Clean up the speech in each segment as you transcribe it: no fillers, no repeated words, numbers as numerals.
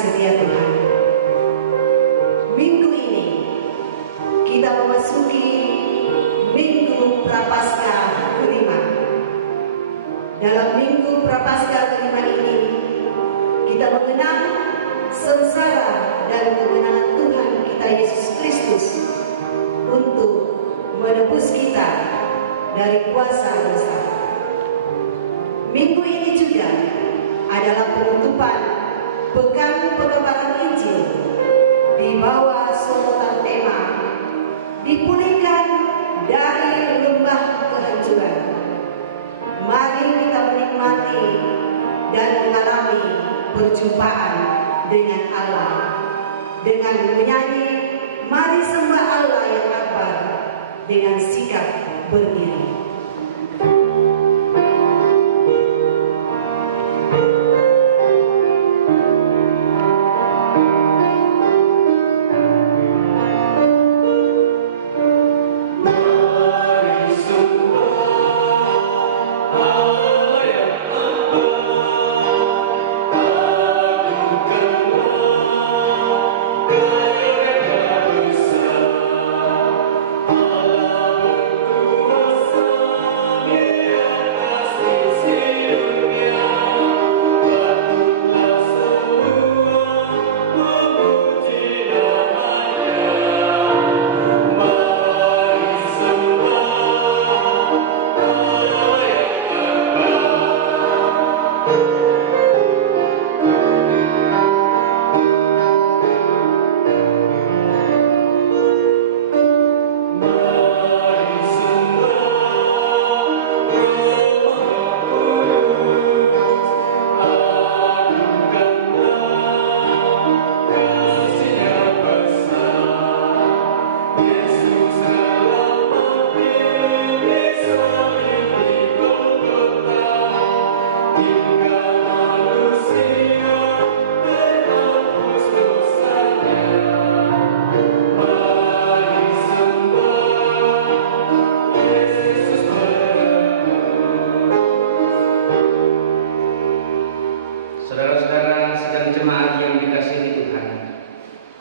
setia Tuhan, minggu ini kita memasuki Minggu Prapaskah kelima. Dalam Minggu Prapaskah kelima ini, kita mengenang sengsara dan kemenangan Tuhan kita Yesus Kristus untuk menebus kita dari kuasa dosa. Minggu ini juga adalah penutupan pekan pengembaraan Injil di bawah sorotan tema dipulihkan dari lembah kehancuran. Mari kita menikmati dan mengalami perjumpaan dengan Allah dengan menyanyi Mari Sembah Allah yang Akbar dengan sikap berdiri.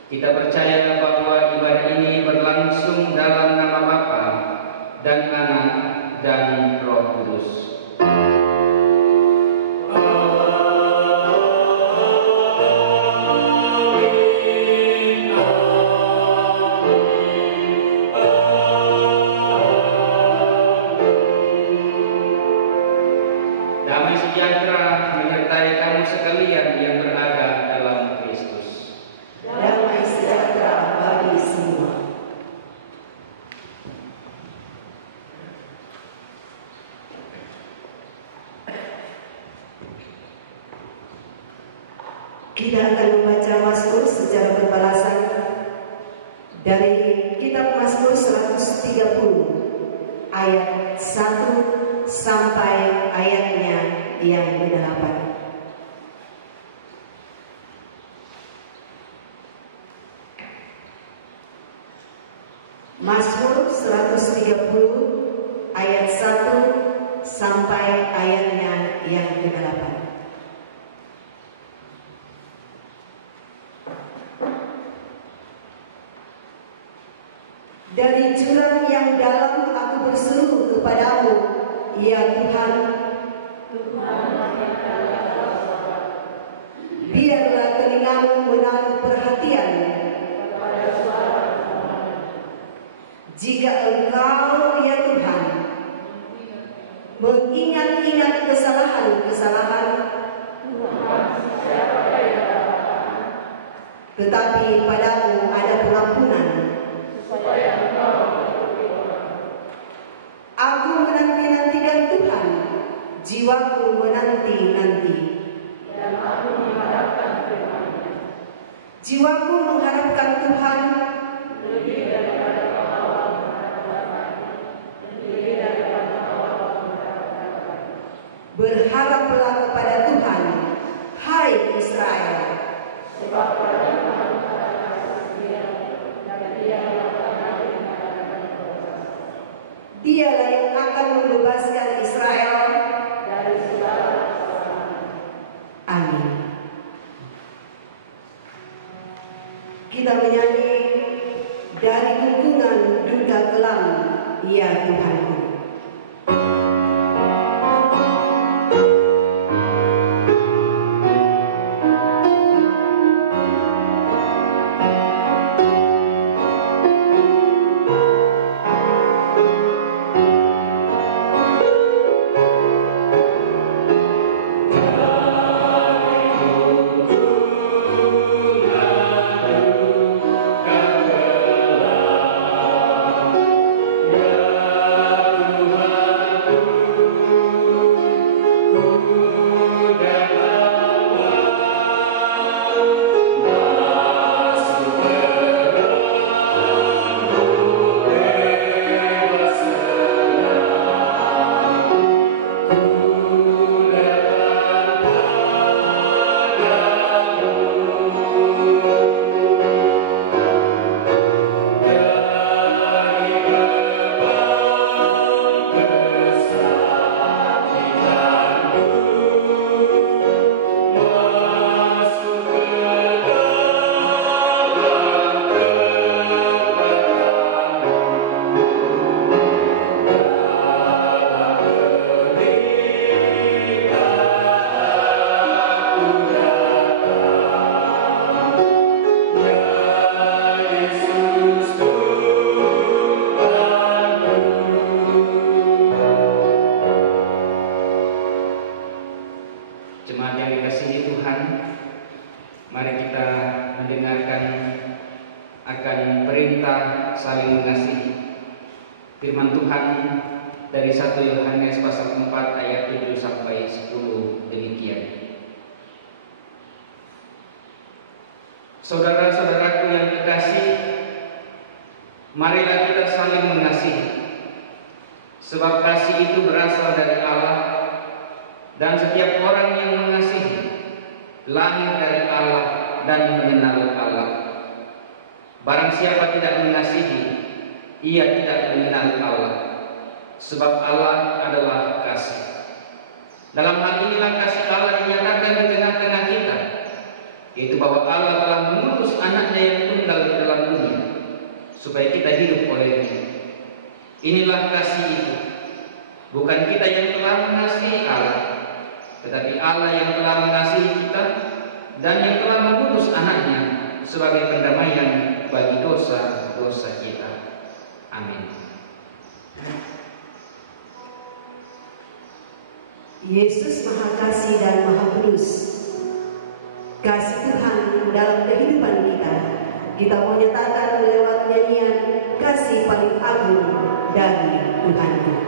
Kita percaya bahwa ibadah ini berlangsung dalam nama Bapa dan Anak dan Roh Kudus. Damai sejahtera menyertai kamu sekalian yang berada dalam Kristus. Damai sejahtera bagi semua. Kita akan membaca Mazmur secara berbalasan dari kitab Mazmur 130 ayat 1 sampai ayatnya yang ke-8. Mazmur 130 ayat 1 sampai ayatnya yang ke-8. Dari jurang yang dalam aku berseru kepadamu, ya Tuhan. Biarlah telingamu menaruh perhatian jika Engkau, ya Tuhan, mengingat-ingat kesalahan-kesalahan, tetapi padamu ada pengampunan. Aku menanti-nantikan Tuhan, jiwaku menanti-nanti. Jiwaku mengharapkan Tuhan berharaplah kepada Tuhan, hai Israel. Dialah yang akan membebaskan Israel dari segala kesalahan. Amin. Kita menyanyi dari dukungan duka kelam, ya Tuhanku. Firman Tuhan dari 1 Yohanes pasal 4 ayat 7 sampai 10 demikian. Saudara-saudaraku yang kekasih, marilah kita saling mengasihi, sebab kasih itu berasal dari Allah, dan setiap orang yang mengasihi lahir dari Allah dan mengenal Allah. Barang siapa tidak mengasihi, ia tidak mengenal Allah, sebab Allah adalah kasih. Dalam hal inilah kasih Allah dinyatakan di tengah-tengah kita, yaitu bahwa Allah telah mengutus anaknya yang tunggal ke dalam dunia, supaya kita hidup olehnya. Inilah kasih itu, bukan kita yang telah mengasihi Allah, tetapi Allah yang telah mengasihi kita dan yang telah mengutus anaknya sebagai pendamaian bagi dosa-dosa kita. Amin. Yesus Maha Kasih dan Maha Kudus, kasih Tuhan dalam kehidupan kita mau nyatakan lewat nyanyian kasih paling agung dari Tuhan. Dari Tuhan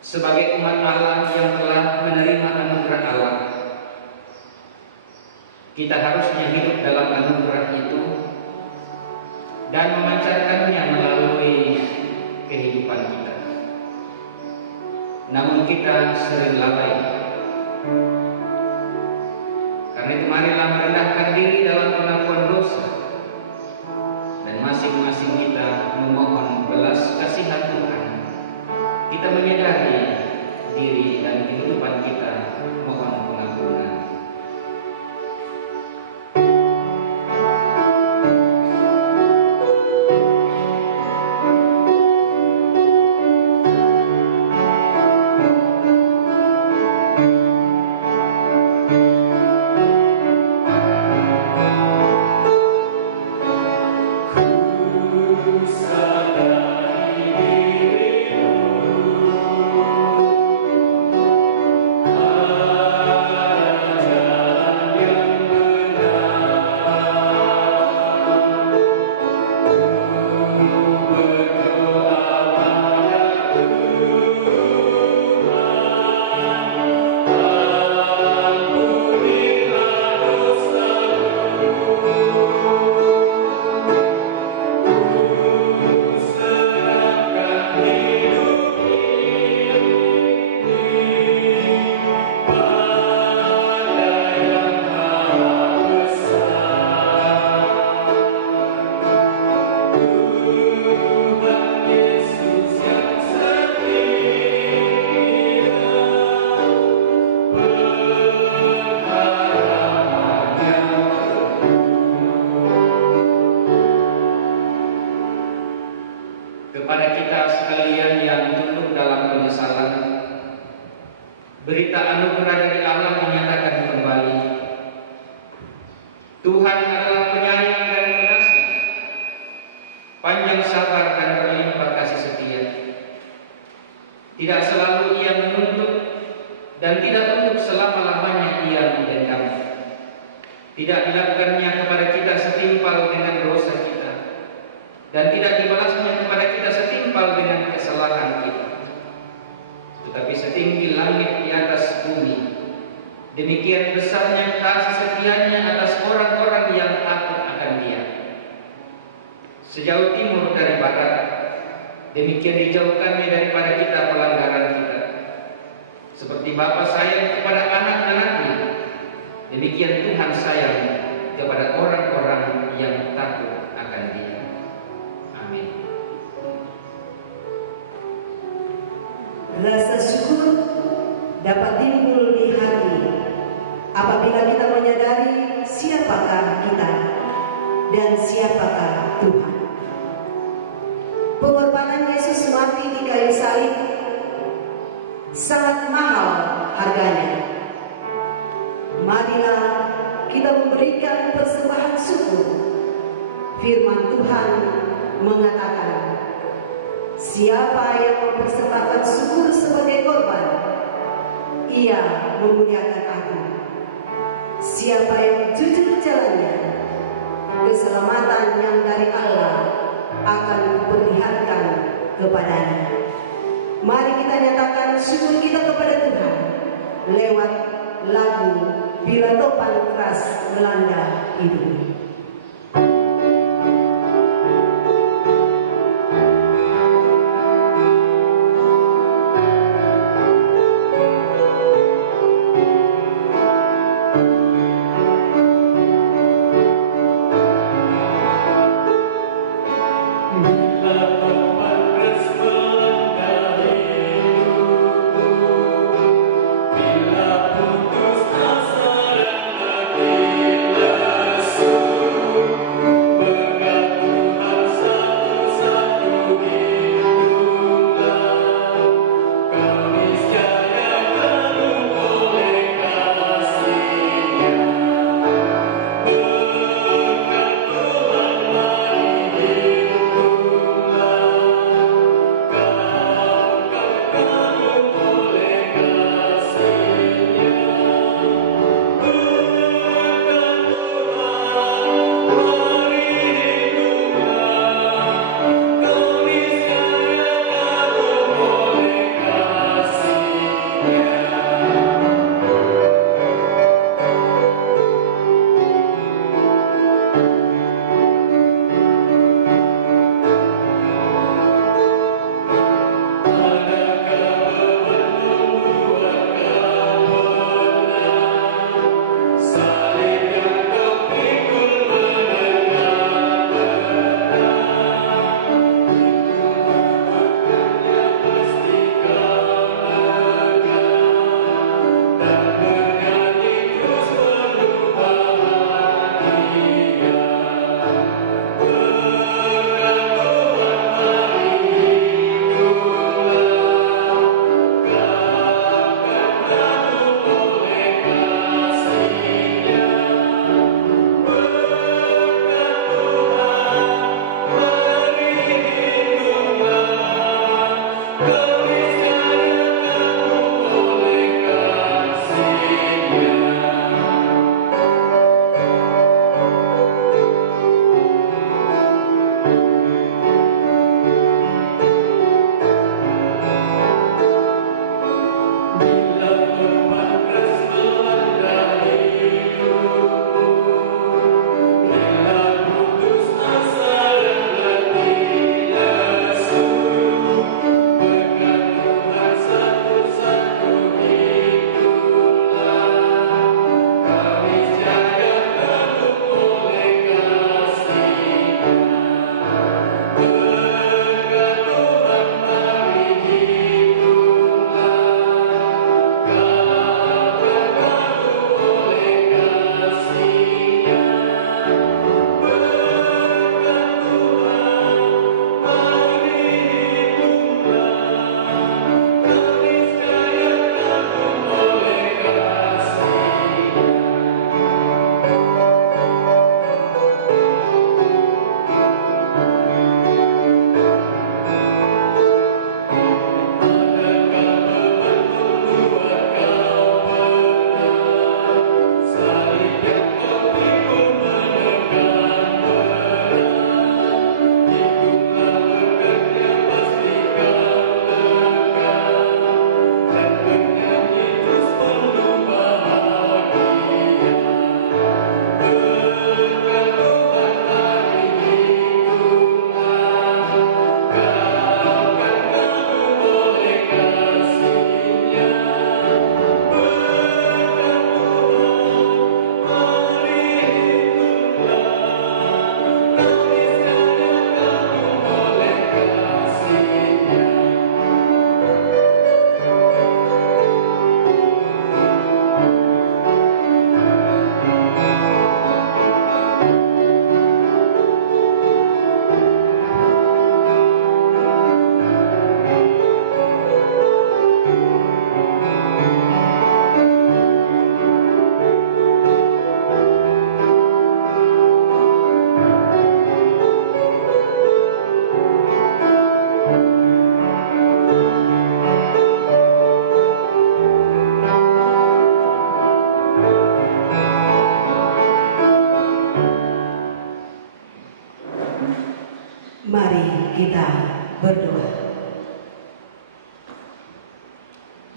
sebagai umat Allah yang telah menerima anugerah Allah. Kita harusnya hidup dalam anugerah itu dan memancarkannya melalui kehidupan kita. Namun kita sering lalai. Karena itu marilah merendahkan diri dalam pengakuan dosa dan masing-masing kita memohon belas kasihan Tuhan. Kita menyadari diri dan kehidupan kita mohon pengampunan. Kepada kita sekalian yang tunduk dalam penyesalan, berita anugerah dari Allah menyatakan kembali, Tuhan adalah penyayang dan pengasih, panjang sabar dan berlimpah kasih setia. Tidak selalu Ia menuntut dan tidak untuk selama-lamanya Ia mendendam. Tidak dilakukannya kepada kita setimpal dengan dosa kita, dan tidak dibalasnya kepada kita setimpal dengan kesalahan kita. Tetapi setinggi langit di atas bumi, demikian besarnya kasih setianya atas orang-orang yang takut akan Dia. Sejauh timur dari barat, demikian dijauhkannya daripada kita pelanggaran kita. Seperti Bapa sayang kepada anak-anaknya, demikian Tuhan sayang kepada orang-orang yang takut akan Dia. Amin. Rasa syukur dapat timbul di hati apabila kita menyadari siapakah kita dan siapakah Tuhan. Pengorbanan Yesus mati di kayu salib sangat mahal harganya. Marilah kita memberikan persembahan syukur. Firman Tuhan mengatakan, siapa yang mempersembahkan syukur sebagai korban, ia memuliakan Aku. Siapa yang jujur jalannya, keselamatan yang dari Allah akan diperlihatkan kepadanya. Mari kita nyatakan syukur kita kepada Tuhan lewat lagu Bila Topan Keras Melanda Hidup. Bila putus asa dan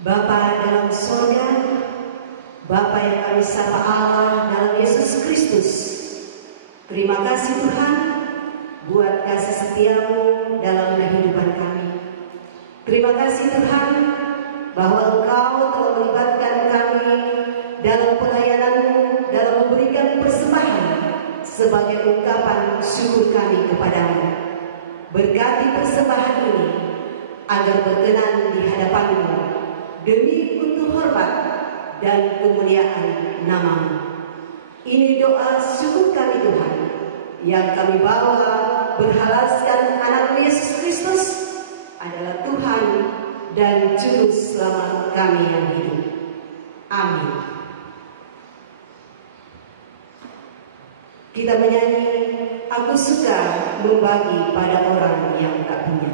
Bapa dalam surga, Bapa yang kami sapa Allah dalam Yesus Kristus, terima kasih Tuhan buat kasih setiamu dalam kehidupan kami. Terima kasih Tuhan bahwa Engkau telah melibatkan kami dalam pelayanan-Mu, dalam memberikan persembahan sebagai ungkapan syukur kami kepadamu. Berkati persembahan ini agar berkenan di hadapan-Mu demi untuk hormat dan kemuliaan nama-Mu. Ini doa syukur kami Tuhan yang kami bawa berhalaskan anak Yesus Kristus adalah Tuhan dan Juru Selamat kami yang hidup. Amin. Kita menyanyi, aku suka membagi pada orang yang tak punya.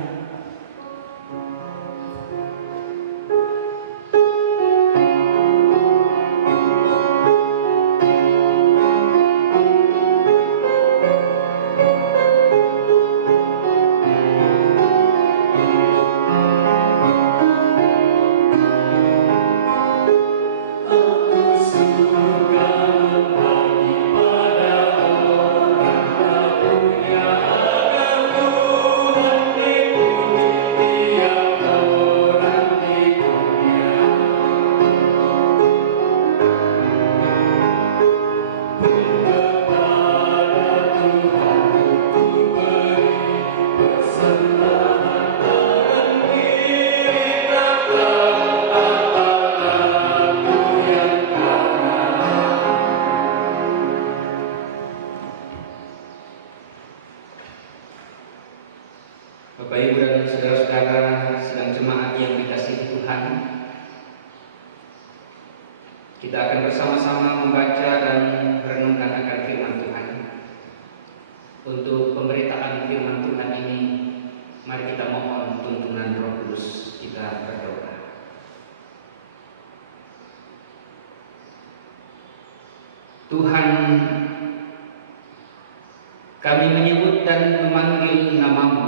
Bapak Ibu dan saudara-saudara sedang jemaat yang dikasihi Tuhan, kita akan bersama-sama membaca dan merenungkan akan firman Tuhan. Untuk pemberitaan firman Tuhan ini, mari kita mohon tuntunan Roh Kudus. Kita berdoa. Tuhan, kami menyebut dan memanggil nama-Mu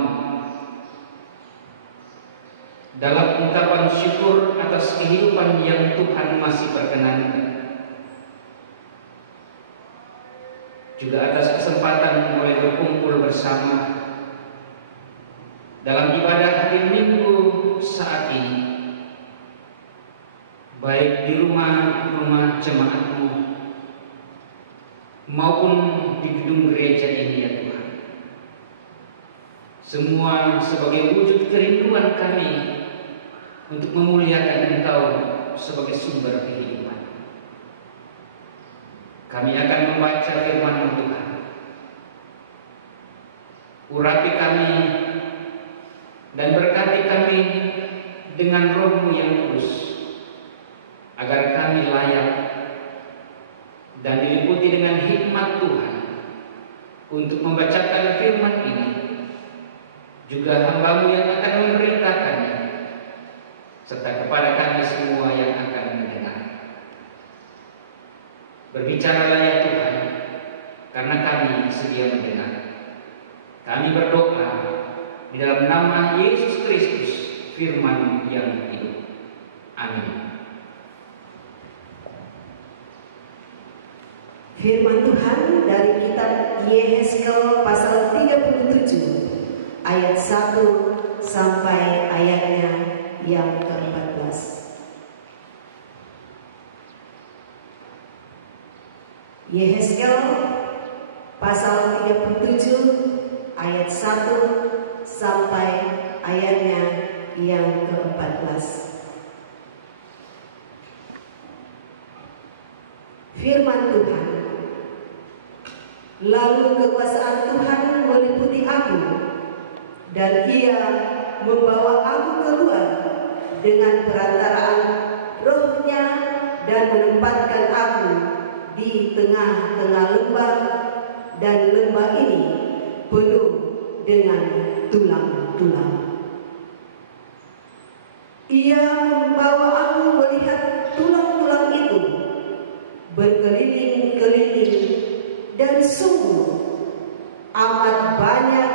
dalam ungkapan syukur atas kehidupan yang Tuhan masih perkenankan, juga atas kesempatan boleh berkumpul bersama dalam ibadah hari Minggu saat ini, baik di rumah-rumah jemaat-Mu maupun di gedung gereja ini ya Tuhan. Semua sebagai wujud kerinduan kami untuk memuliakan Engkau sebagai sumber kehidupan. Kami akan membaca firman-Mu Tuhan. Urapi kami dan berkati kami dengan Roh-Mu yang kudus, agar kami layak dan diliputi dengan hikmat Tuhan untuk membacakan firman ini. Juga hamba-Mu yang akan memberitakannya, serta kepada kami semua yang akan mendengar. Berbicaralah ya Tuhan, karena kami sedia mendengar. Kami berdoa di dalam nama Yesus Kristus, firman yang hidup. Amin. Firman Tuhan dari kitab Yehezkel pasal 37 ayat 1 sampai ayatnya yang ke-14. Yehezkel pasal 37 ayat 1 sampai ayatnya yang ke-14. Firman Tuhan, lalu kekuasaan Tuhan meliputi aku, dan Ia membawa aku keluar dengan perantaraan Roh-Nya dan menempatkan aku di tengah-tengah lembah, dan lembah ini penuh dengan tulang-tulang. Ia membawa aku melihat tulang-tulang itu berkeliling-keliling, dan sungguh amat banyak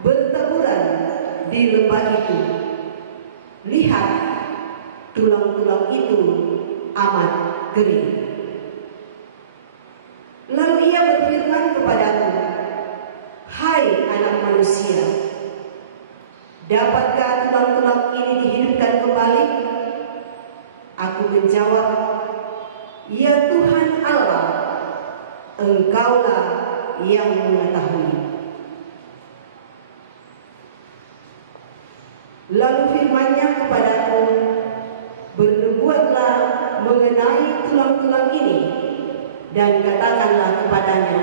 bertaburan di lembah itu. Lihat, tulang-tulang itu amat kering. Lalu ia berfirman kepadaku, "Hai anak manusia, dapatkah tulang-tulang ini dihidupkan kembali?" Aku menjawab, "Ya Tuhan Allah, Engkaulah yang mengetahui." Lalu firman-Nya kepadaku, "Bernubuatlah mengenai tulang-tulang ini, dan katakanlah kepadanya,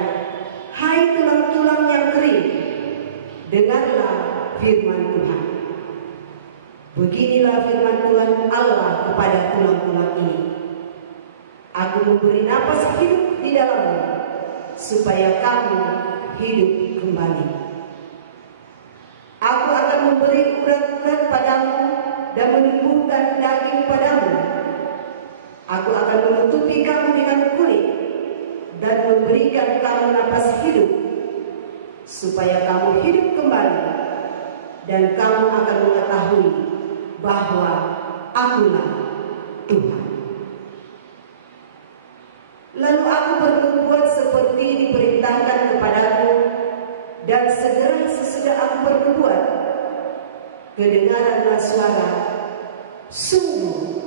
hai tulang-tulang yang kering, dengarlah firman Tuhan. Beginilah firman Tuhan Allah kepada tulang-tulang ini. Aku memberi napas hidup di dalammu, supaya kamu hidup kembali. Aku akan memberi urat-urat padamu dan menumbuhkan daging padamu. Aku akan menutupi kamu dengan kulit dan memberikan kamu napas hidup, supaya kamu hidup kembali, dan kamu akan mengetahui bahwa Akulah Tuhan." Lalu aku bernubuat seperti diperintahkan kepadaku, dan segera sesudah aku bernubuat, kedengaranlah suara, sungguh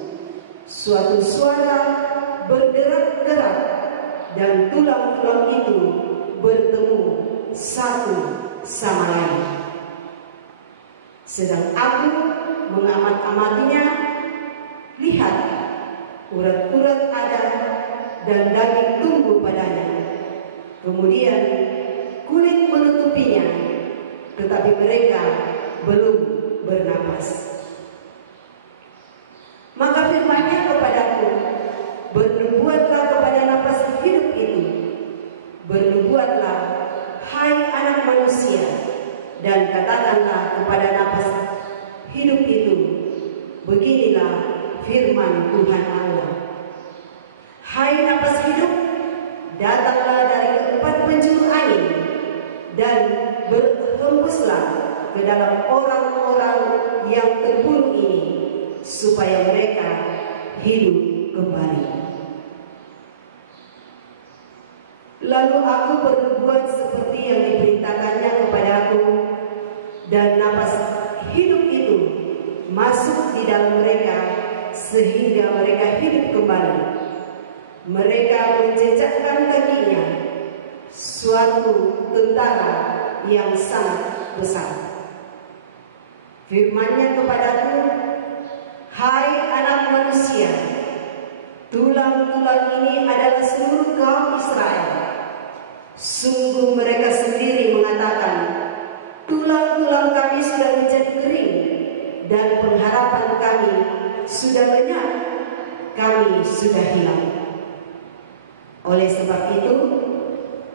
suatu suara berderak-derak, dan tulang-tulang itu bertemu satu sama lain. Sedang aku mengamat-amatinya, lihat, urat-urat ada dan daging tumbuh padanya. Kemudian kulit menutupinya, tetapi mereka belum bernapas. Maka firman-Nya kepadaku, "Bernubuatlah kepada napas hidup itu. Bernubuatlah, hai anak manusia, dan katakanlah kepada napas hidup itu, beginilah firman Tuhan Allah. Hai napas hidup, datanglah dari keempat penjuru angin, dan berhembuslah ke dalam orang-orang yang terbunuh ini, supaya mereka hidup kembali." Lalu aku bernubuat seperti yang diperintahkannya kepadaku, dan napas hidup itu masuk di dalam mereka, sehingga mereka hidup kembali. Mereka menjejakkan kakinya, suatu tentara yang sangat besar. Firman-Nya kepadaku, "Hai anak manusia, tulang-tulang ini adalah seluruh kaum Israel. Sungguh mereka sendiri mengatakan, tulang-tulang kami sudah menjadi kering, dan pengharapan kami sudah lenyap, kami sudah hilang. Oleh sebab itu,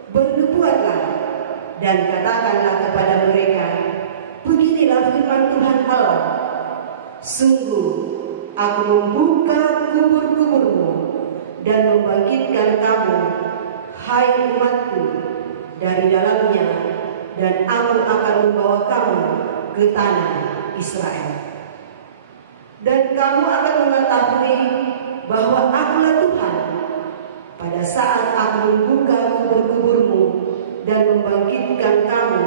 bernubuatlah dan katakanlah kepada mereka, beginilah firman Tuhan Allah, sungguh aku membuka kubur-kuburmu dan membangkitkan kamu, hai umatku, dari dalamnya, dan aku akan membawa kamu ke tanah Israel. Dan kamu akan mengetahui bahwa Akulah Tuhan, pada saat aku membuka kubur-kuburmu dan membangkitkan kamu,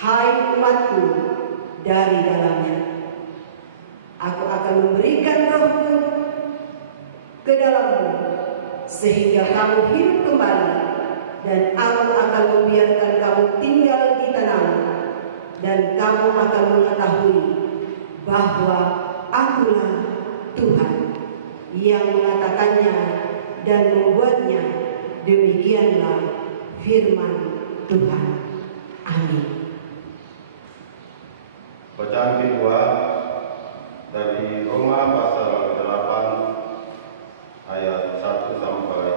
hai umatku, dari dalamnya. Aku akan memberikan rohku ke dalammu, sehingga kamu hidup kembali, dan aku akan membiarkan kamu tinggal di tanahmu, dan kamu akan mengetahui bahwa Akulah Tuhan yang mengatakannya dan membuatnya. Demikianlah firman Tuhan. Amin. Bacaan kedua dari Roma pasal 8 ayat 1 sampai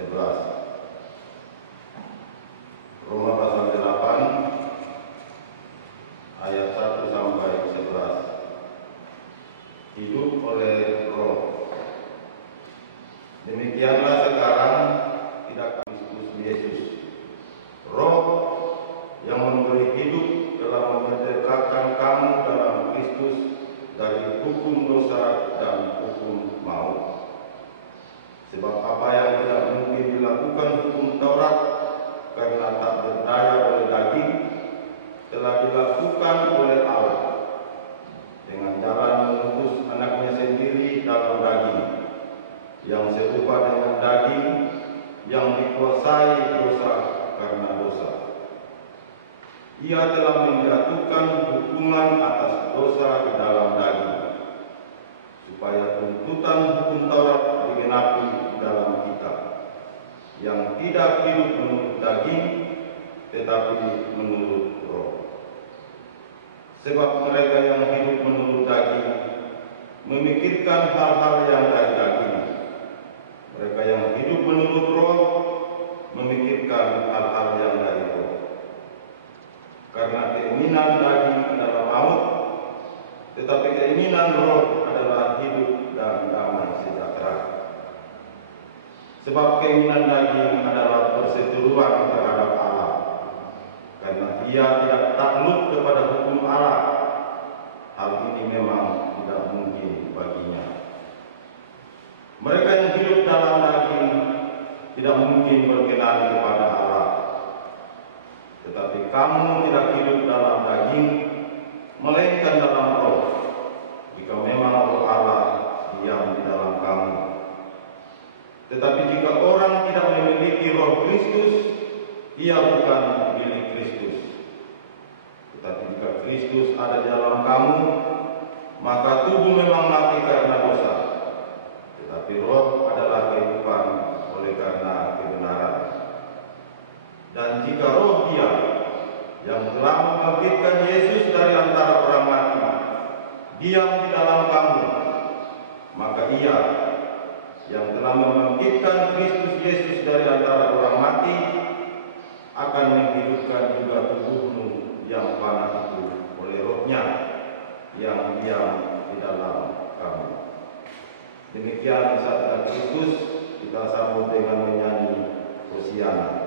11. Roma pasal 8 ayat 1 sampai 11. Hidup oleh Roh. Demikianlah sekarang tidak Kristus Yesus, Roh yang memberi hidup telah memerdekakan kamu dalam Kristus dari hukum dosa dan hukum maut. Sebab apa yang tidak mungkin dilakukan hukum Taurat karena tak berdaya oleh daging, telah dilakukan oleh Allah dengan jalan mengutus anaknya sendiri dalam daging, yang serupa dengan daging, yang dikuasai dosa karena dosa. Ia telah menjatuhkan hukuman atas dosa di dalam daging, supaya tuntutan hukum Taurat digenapi di dalam kita, yang tidak hidup menurut daging, tetapi menurut Roh. Sebab mereka yang hidup menurut daging memikirkan hal-hal yang dari daging. Mereka yang hidup menurut Roh memikirkan hal-hal yang dari Roh. Karena keinginan daging adalah maut, tetapi keinginan Roh adalah hidup dan damai sejahtera. Sebab keinginan daging adalah perseteruan terhadap Allah, karena ia tidak takluk kepada hukum Allah. Hal ini memang tidak mungkin baginya. Mereka yang hidup dalam daging tidak mungkin berkenan kepada Allah. Tetapi kamu tidak hidup dalam daging, melainkan dalam Roh, jika memang Roh Allah diam di dalam kamu. Tetapi jika orang tidak memiliki Roh Kristus, ia bukan milik Kristus. Tetapi jika Kristus ada di dalam kamu, maka tubuh memang mati karena dosa, tetapi Roh adalah kehidupan oleh karena kebenaran. Dan jika Roh Dia yang telah membangkitkan Yesus dari antara orang mati diam di dalam kamu, maka Ia yang telah membangkitkan Kristus Yesus dari antara orang mati akan menghidupkan juga tubuhmu yang fana itu oleh Roh-Nya yang diam di dalam kamu. Demikian sabda Kristus, kita sambut dengan menyanyi Hosiana.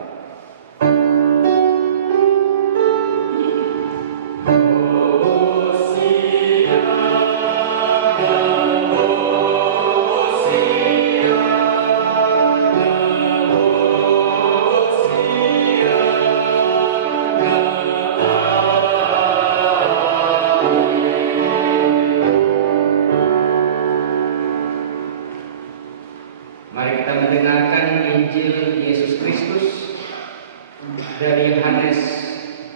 Mari kita mendengarkan Injil Yesus Kristus dari Yohanes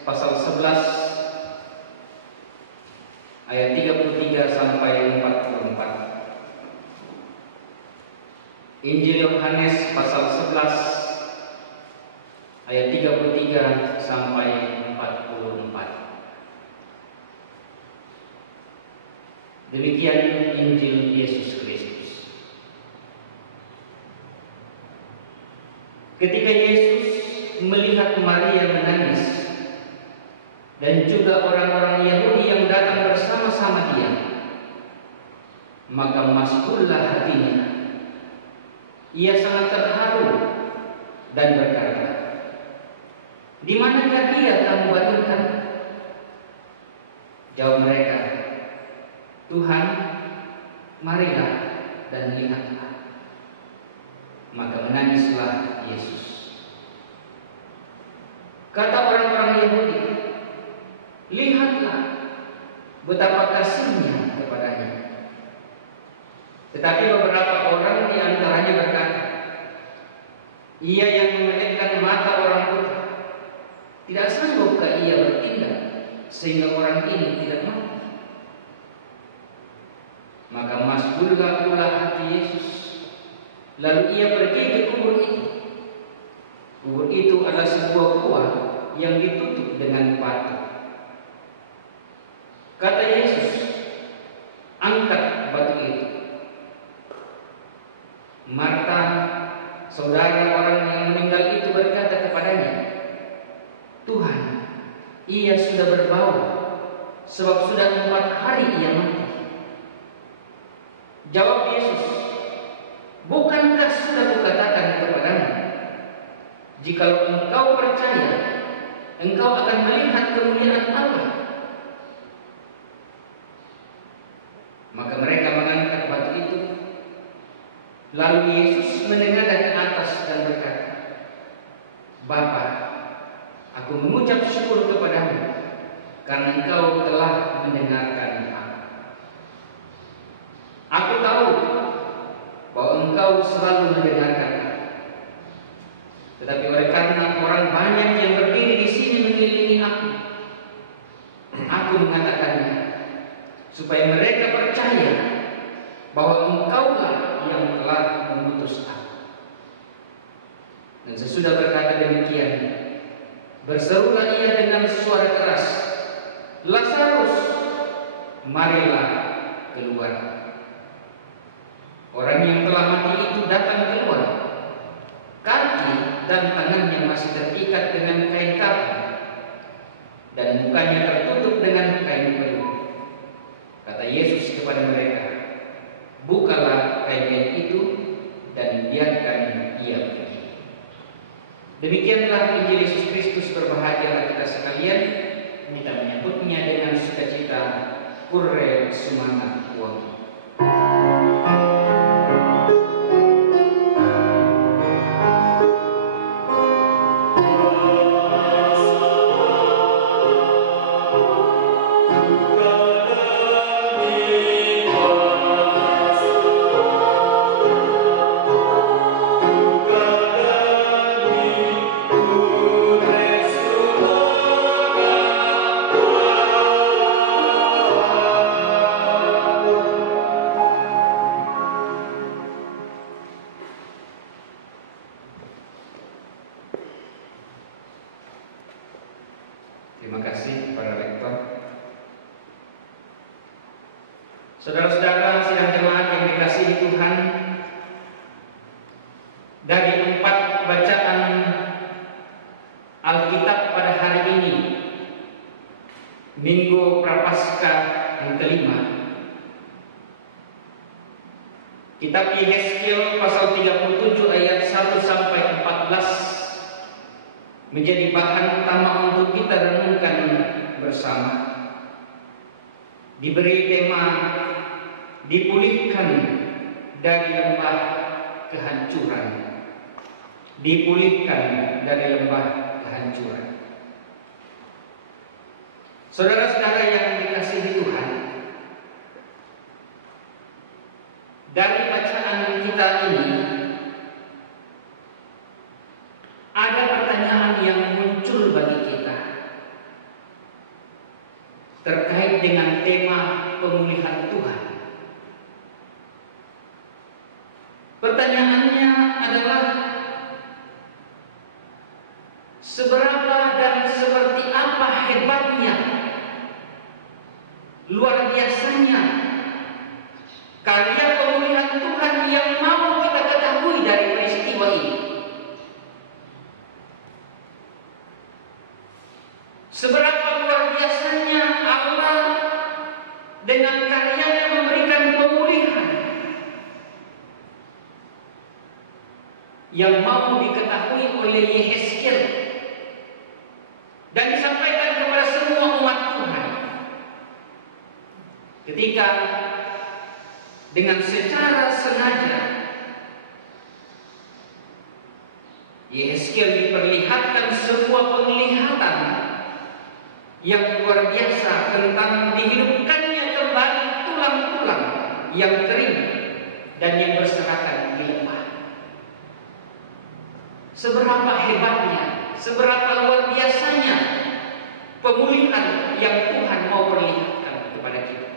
pasal 11 ayat 33 sampai 44. Injil Yohanes pasal 11 ayat 33 sampai 44. Demikian Injil Yesus Kristus. Ketika Yesus melihat Maria menangis dan juga orang-orang Yahudi yang datang bersama-sama dia, maka maskullah hatinya. Ia sangat terharu dan berkata, "Di manakah dia kamu bagikan?" Jawab mereka, "Tuhan, marilah dan lihatlah." Maka menangislah Yesus. Kata orang-orang Yahudi, "Lihatlah betapa kasihnya kepadanya." Tetapi beberapa orang di antaranya berkata, "Ia yang memelekkan mata orang buta, tidak sanggupkah ia bertindak sehingga orang ini tidak mati?" Maka maskullah pula hati Yesus. Lalu ia pergi ke kubur itu. Kubur itu adalah sebuah gua yang ditutup dengan batu. Kata Yesus, "Angkat batu itu." Marta, saudara orang yang meninggal itu, berkata kepadanya, "Tuhan, ia sudah berbau, sebab sudah 4 hari ia mati." Jawab Yesus, "Bukankah sudah kukatakan kepadamu, jikalau engkau percaya, engkau akan melihat kemuliaan Allah?" Maka mereka mengangkat batu itu Lalu Yesus menengadah ke atas dan berkata, Bapa, aku mengucap syukur kepadamu karena Engkau telah mendengarkan aku. Aku tahu bahwa Engkau selalu mendengarkan aku. Tetapi oleh karena orang banyak yang berdiri di sini mengelilingi aku mengatakannya supaya mereka percaya bahwa Engkaulah yang telah mengutus aku. Dan sesudah berkata demikian, berserulah ia dengan suara keras, Lazarus, marilah keluar. Orang yang telah mati itu datang keluar. Kaki dan tangannya masih terikat dengan kain kafan, dan mukanya tertutup dengan kain peluh. Kata Yesus kepada mereka, bukalah kain itu dan biarkan ia pergi. Demikianlah Injil Yesus Kristus. Berbahagialah kita sekalian, kita menyambutnya dengan sukacita. Kurre sumana uang. Terima kasih para rektor. Saudara-saudara sidang jemaat yang dikasihi Tuhan, dari 4 bacaan Alkitab pada hari ini, Minggu Prapaskah yang kelima, Kitab Yehezkiel pasal 37 ayat 1 sampai 14 menjadi bahan utama untuk kita renungkan bersama. Diberi tema dipulihkan dari lembah kehancuran. Dipulihkan dari lembah kehancuran. Saudara-saudara yang dikasihi Tuhan, dari bacaan kita ini ada pertanyaan yang muncul bagi kita terkait dengan tema pemulihan Tuhan. Pertanyaannya adalah, seberapa dan seperti apa hebatnya, luar biasanya karya pemulihan Tuhan yang mau kita ketahui dari peristiwa ini. Seberapa luar biasanya Allah dengan karyanya memberikan pemulihan yang mau diketahui oleh Yehezkiel dan disampaikan kepada semua umat Tuhan. Ketika dengan secara sengaja Yehezkiel diperlihatkan sebuah penglihatan yang luar biasa tentang dihidupkannya kembali tulang-tulang yang kering dan yang berserakan di lembah. Seberapa hebatnya, seberapa luar biasanya pemulihan yang Tuhan mau perlihatkan kepada kita.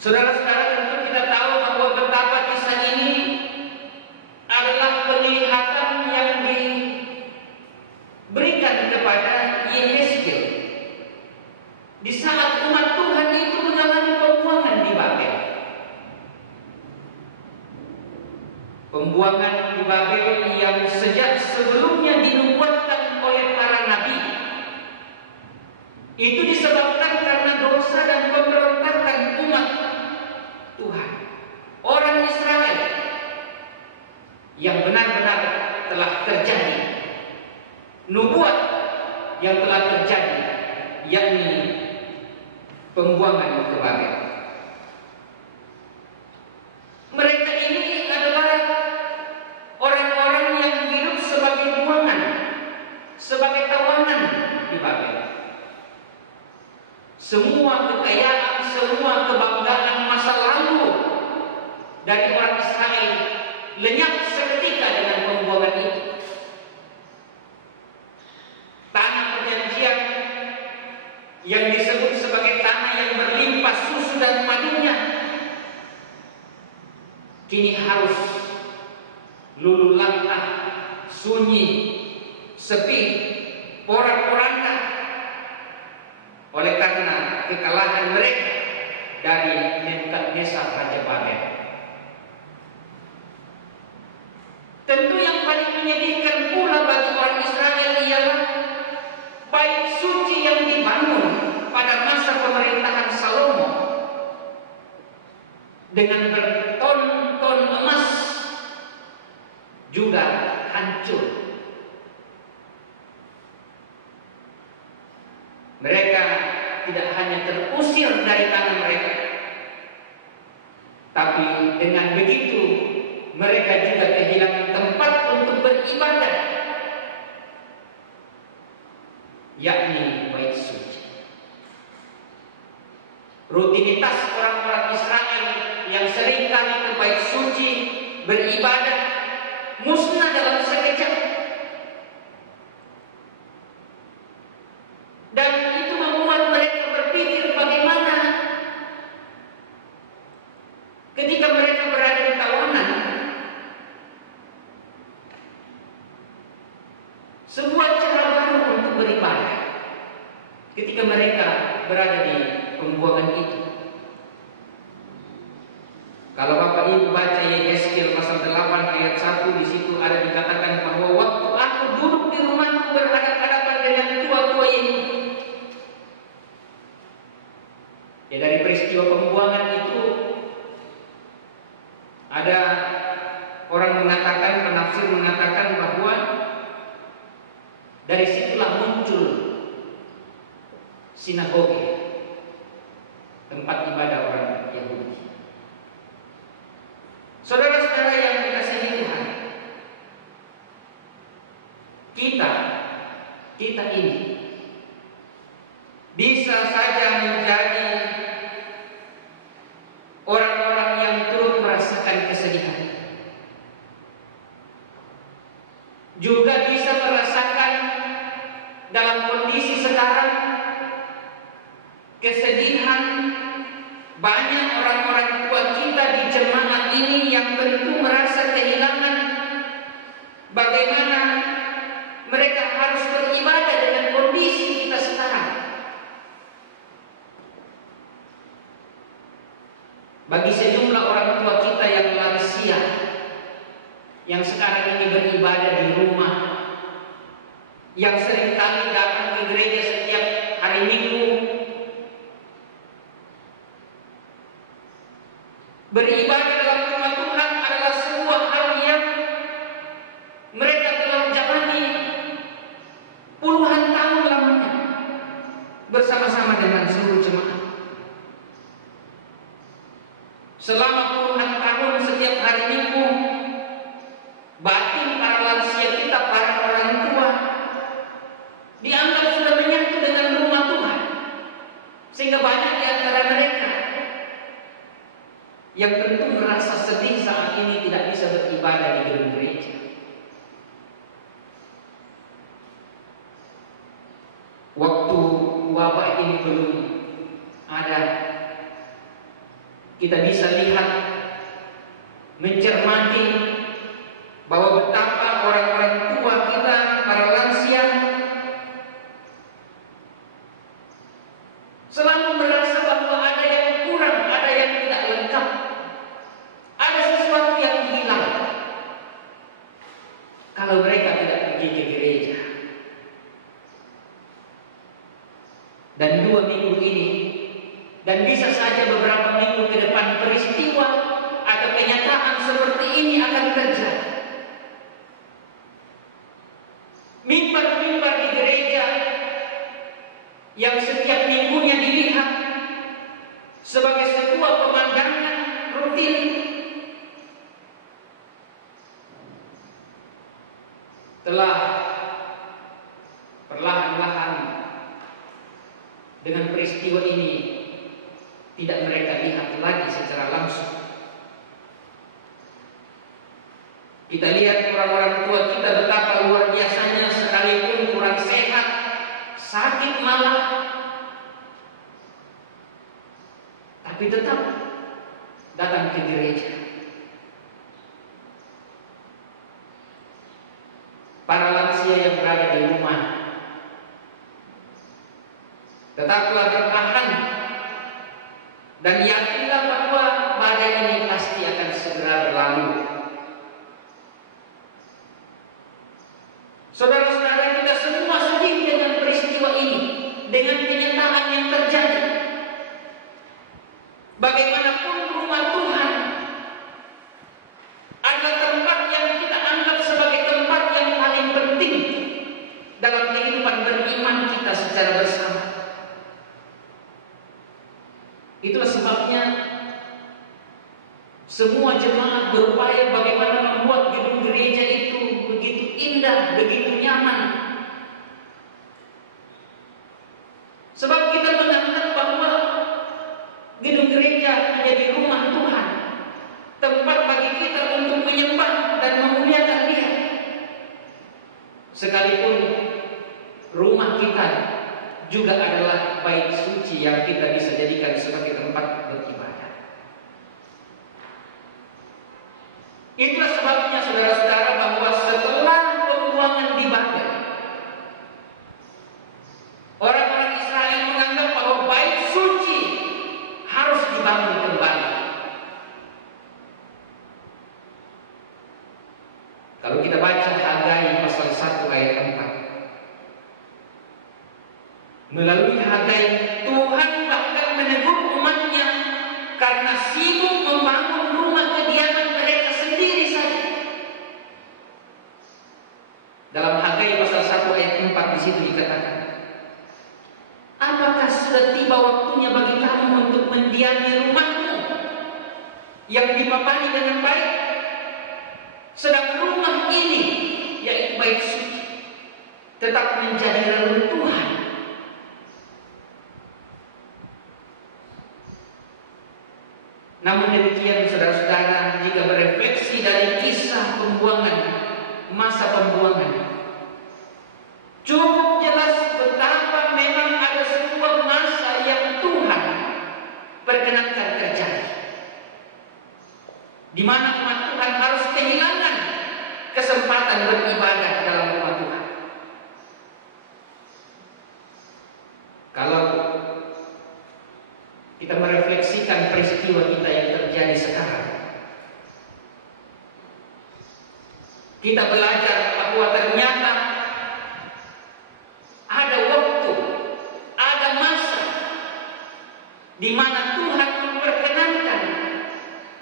Saudara-saudara, tentu kita tahu bahwa betapa kisah ini adalah penglihatan yang diberikan kepada Yehezkiel di saat umat Tuhan itu mengalami pembuangan di Babel. Pembuangan di Babel yang sejak sebelumnya dinubuatkan oleh para nabi. Itu disebabkan karena dosa dan pemberontakan umat Tuhan, orang Israel, yang benar-benar telah terjadi. Nubuat yang telah terjadi, yakni pembuangan ke Babel. dari orang Israel lenyap seketika dengan pembuangan itu. Tanah perjanjian yang disebut sebagai tanah yang berlimpah susu dan madunya kini harus luluh lantah, sunyi, sepi, porak-poranda oleh karena kekalahan mereka dari Nebukadnezar Raja Babel. Tentu yang paling menyedihkan pula bagi orang Israel ialah bait suci yang dibangun pada masa pemerintahan Salomo dengan berton-ton emas juga hancur. Mereka tidak hanya terusir dari tanah mereka, tapi dengan begitu mereka juga kehilangan tempat untuk beribadah, yakni bait suci. Rutinitas orang-orang Israel yang seringkali ke bait suci beribadah musnah dalam sekejap. Dan itu membuat mereka berpikir bagaimana ketika mereka berada di tawanan, sebuah cara baru untuk beribadah ketika mereka berada di pembuangan itu. Kalau Bapak Ibu baca Yehezkiel pasal 8 ayat 1, di situ ada dikatakan bahwa waktu aku duduk di rumahku berhadapan-hadapan dengan tua-tua ini. Ya, dari peristiwa pembuangan itu ada orang mengatakan, penafsir mengatakan bahwa dari situlah muncul sinagoge, tempat ibadah orang Yahudi. Saudara-saudara yang dikasihi Tuhan, kita ini bisa saja menjadi orang-orang yang turut merasakan kesedihan, juga bisa merasakan dalam kondisi sekarang kesedihan banyak orang-orang tua kita di jemaat ini yang tentu merasa kehilangan bagaimana mereka harus beribadah dengan kondisi kita sekarang. Bagi sejumlah orang tua kita yang lansia, yang sekarang ini beribadah di rumah, yang seringkali datang ke gereja setiap hari Minggu, beribadah dalam rumah Tuhan adalah sebuah hal yang mereka telah jalani puluhan tahun lamanya bersama-sama dengan seluruh jemaat. Selama puluhan tahun setiap hari Minggu, batin para lansia kita, para orang tua, dianggap sudah menyatu dengan rumah Tuhan, sehingga banyak di antara mereka yang tentu merasa sedih saat ini tidak bisa beribadah di gedung gereja. Waktu wabah ini belum ada, kita bisa lihat, mencermati bahwa betapa orang-orang tua kita, para lansia, selalu merasa bahwa ada yang kurang, ada yang tidak lengkap, ada sesuatu yang hilang kalau mereka tidak pergi ke gereja. Dan 2 minggu ini, dan bisa saja beberapa minggu ke depan, peristiwa atau kenyataan seperti ini akan terjadi. Mimbar-mimbar di gereja yang setiap minggunya dilihat sebagai sebuah pemandangan rutin, telah perlahan-lahan dengan peristiwa ini tidak mereka lihat lagi secara langsung. Kita lihat orang-orang tua kita betapa luar biasanya, sekalipun kurang sehat, sakit malah, tapi tetap datang ke gereja. Para lansia yang berada di rumah, tetaplah bertahan dan yakinlah bahwa badai ini pasti akan segera berlalu. Saudara-saudara, kita semua sedih dengan peristiwa ini, dengan kenyataan yang terjadi. Bagaimanapun rumah Tuhan adalah tempat yang kita anggap sebagai tempat yang paling penting dalam kehidupan beriman kita secara bersama. Itulah sebabnya semua jemaat berupaya bagaimana membuat gedung gereja itu begitu indah, begitu nyaman. Sebab kita menganggap bahwa gedung gereja menjadi rumah Tuhan, tempat bagi kita untuk menyembah dan memuliakan Dia. Sekalipun rumah kita juga adalah bait suci yang kita bisa jadikan sebagai tempat beribadah. Itulah sebabnya saudara-saudara bahwa setelah pembuangan di Babel, orang-orang Israel menganggap bahwa bait suci harus dibangun kembali. Kalau kita baca Hagai pasal 1 ayat 4, melalui Hagai Tuhan bahkan menegur umatnya karena sibuk membangun rumah kediaman mereka sendiri saja. Dalam Hagai pasal 1 ayat 4 di situ dikatakan, apakah sudah tiba waktunya bagi kamu untuk mendiami rumahmu yang dipapani dengan baik, sedang rumah ini, yaitu bait suci, tetap menjadi reruntuhan? Namun demikian saudara-saudara, jika berefleksi dari kisah pembuangan, masa pembuangan, cukup jelas betapa memang ada sebuah masa yang Tuhan perkenankan terjadi, di mana umat Tuhan harus kehilangan kesempatan beribadah dalam rumah Tuhan. Kalau kita merefleksikan peristiwa kita yang terjadi sekarang, kita belajar bahwa ternyata ada waktu, ada masa di mana Tuhan memperkenankan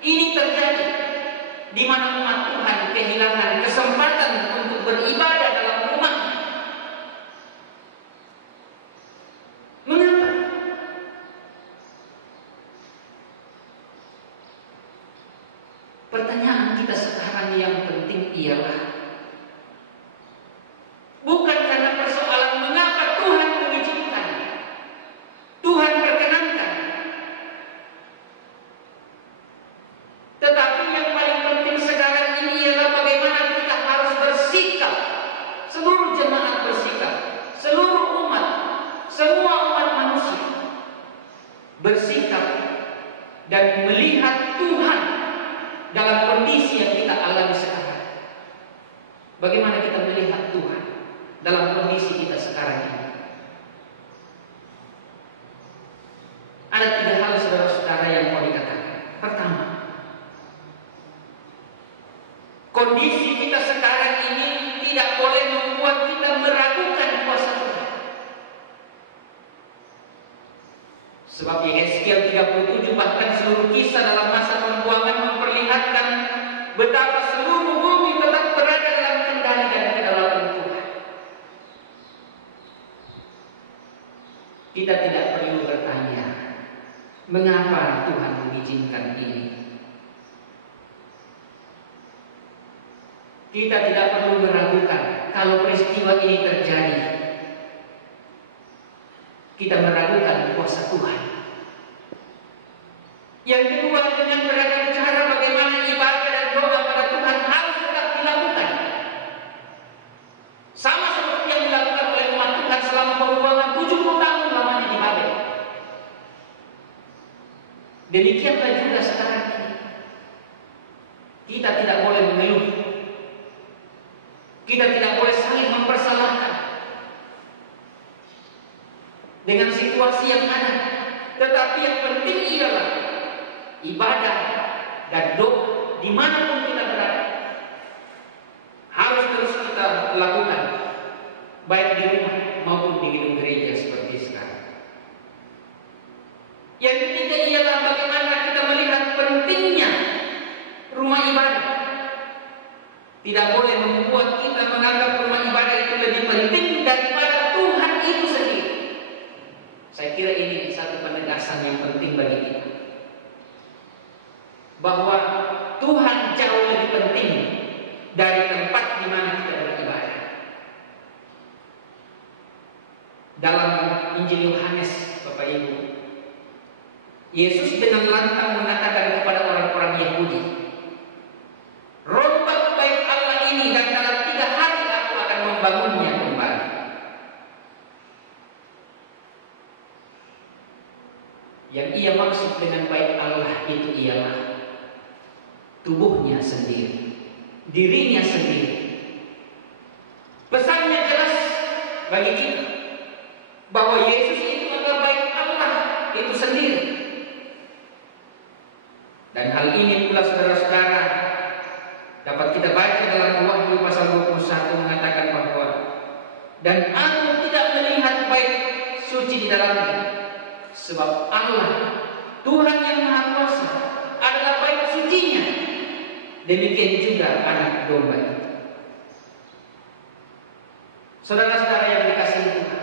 ini terjadi, di mana umat Tuhan kehilangan kesempatan untuk beribadah dalam rumah. Mengapa? Pertanyaan kita sekarang yang penting ialah bukan karena persoalan mengapa Tuhan mengizinkan, Tuhan perkenankan, tetapi yang paling penting sekarang ini ialah bagaimana kita harus bersikap, seluruh jemaat bersikap, seluruh umat, semua umat manusia bersikap dan melihat Tuhan dalam kondisi yang kita alami sekarang. Bagaimana kita melihat Tuhan dalam kondisi kita sekarang ini? Ada 3 hal saudara-saudara yang mau dikatakan. Pertama, kondisi kita sekarang ini tidak boleh membuat kita meragukan kuasa Tuhan. Sebab Yehezkiel 37 bahkan seluruh kisah dalam masa pembuangan memperlihatkan betapa seluruh bumi tetap berada dalam kendali dan kedaulatan Tuhan. Kita tidak perlu bertanya, mengapa Tuhan mengizinkan ini? Kita tidak perlu meragukan kalau peristiwa ini terjadi. Kita meragukan kuasa Tuhan. Yang kedua, dengan beragam cara bagaimana ibadah dan doa pada Tuhan harus tetap juga sekarang ini. Kita tidak boleh mengeluh. Kita tidak boleh saling mempersalahkan dengan situasi yang ada. Tetapi yang penting ialah ibadah dan doa dimanapun kita berada harus terus kita lakukan, baik di rumah maupun di gedung gereja seperti sekarang. Yang ketiga ialah bagaimana kita melihat pentingnya rumah ibadah. Tidak boleh membuat kita menganggap rumah ibadah itu lebih penting daripada Tuhan itu sendiri. Saya kira ini satu penegasan yang penting bagi kita, bahwa Tuhan jauh lebih penting dari tempat di mana kita beribadah. Dalam Injil Yohanes, Bapak Ibu, Yesus dengan lantang mengatakan kepada orang-orang Yahudi, "Rombak bait Allah ini dan dalam 3 hari aku akan membangunnya kembali." Yang ia maksud dengan bait Allah itu ialah tubuhnya sendiri, dirinya sendiri. Pesannya jelas bagi kita bahwa Yesus itu adalah bait Allah itu sendiri. Dan hal ini pula saudara-saudara dapat kita baca dalam Wahyu pasal 21 mengatakan bahwa dan aku tidak melihat bait suci di dalamnya, sebab Allah Tuhan yang Maha Kuasa adalah bait sucinya. Demikian juga anak domba itu. Saudara-saudara yang dikasihi Tuhan,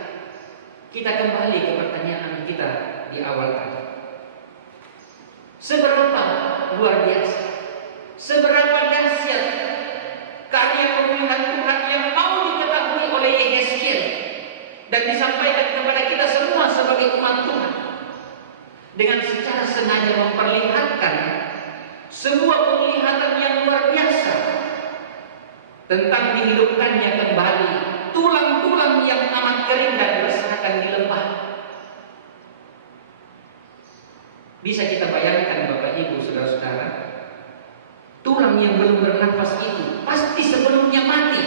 kita kembali ke pertanyaan kita di awal tadi. Seberapa luar biasa, seberapa dahsyat karya pemulihan Tuhan yang mau diketahui oleh Yehezkiel dan disampaikan kepada kita semua sebagai umat Tuhan, dengan secara sengaja memperlihatkan sebuah penglihatan yang luar biasa tentang dihidupkannya kembali tulang-tulang yang amat kering dan berserakan di lembah. Bisa kita bayangkan Bapak Ibu saudara-saudara, tulang yang belum bernafas itu pasti sebelumnya mati.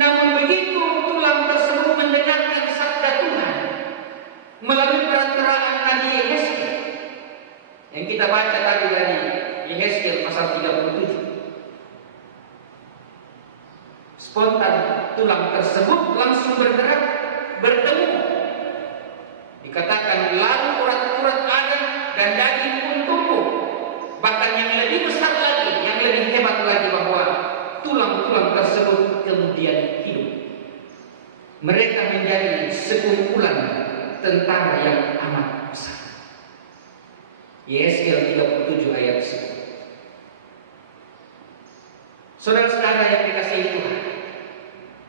Namun begitu tulang tersebut mendengarkan sabda Tuhan melalui perantaraan Nabi Yehezkiel yang kita baca tadi dari Yehezkiel pasal 37, spontan tulang tersebut langsung bergerak, bertemu. Dikatakan lalu urat-urat ada dan daging pun tumbuh. Bahkan yang lebih besar lagi, yang lebih hebat lagi, bahwa tulang-tulang tersebut kemudian hidup. Mereka menjadi sekumpulan tentara yang amat besar. Yehezkiel 37 ayat 10. Saudara-saudara yang dikasihi Tuhan,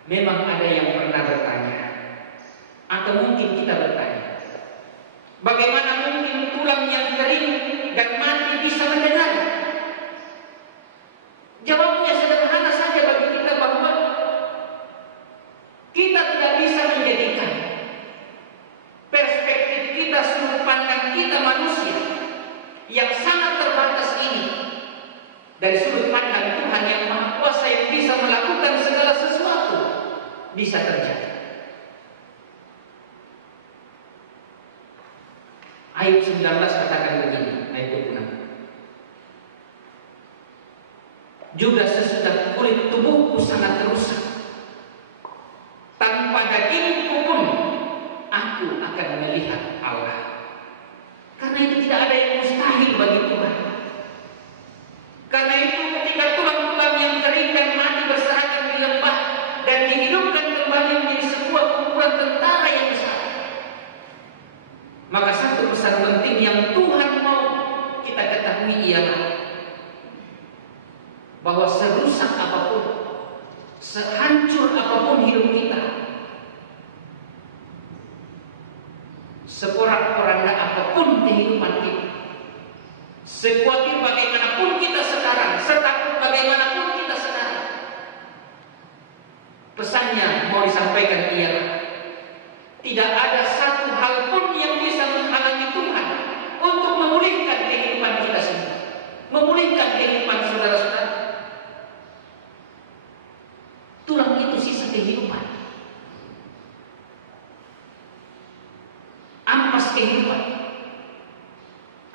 memang ada yang pernah bertanya, atau mungkin kita bertanya, bagaimana mungkin tulang yang kering dan mati bisa mendengar? Jawabnya sederhana saja bagi kita, bahwa kita tidak bisa menjadikan perspektif kita, sudut pandang kita manusia yang sangat terbatas ini dari sudut pandang Tuhan yang Maha Kuasa yang bisa melakukan segala sesuatu bisa terjadi. Ayat 19 katakan begini, ayat 26. Juga sesudah kulit tubuhku sangat rusak, tanpa dagingku pun aku akan melihat Allah. Karena itu tidak ada yang mustahil bagi Tuhan. Karena itu ketika tulang-tulang yang kering dan mati berserakan di lembah dan dihidupkan kembali menjadi sebuah kumpulan tentara yang besar, maka satu pesan penting yang Tuhan mau kita ketahui ialah bahwa serusak apapun, sehancur apapun hidup kita, seporak-poranda apapun kehidupan kita, sekuatir bagaimanapun kita sekarang, setakut bagaimanapun kita sekarang, pesannya mau disampaikan ialah tidak ada satu hal pun yang bisa menghalangi Tuhan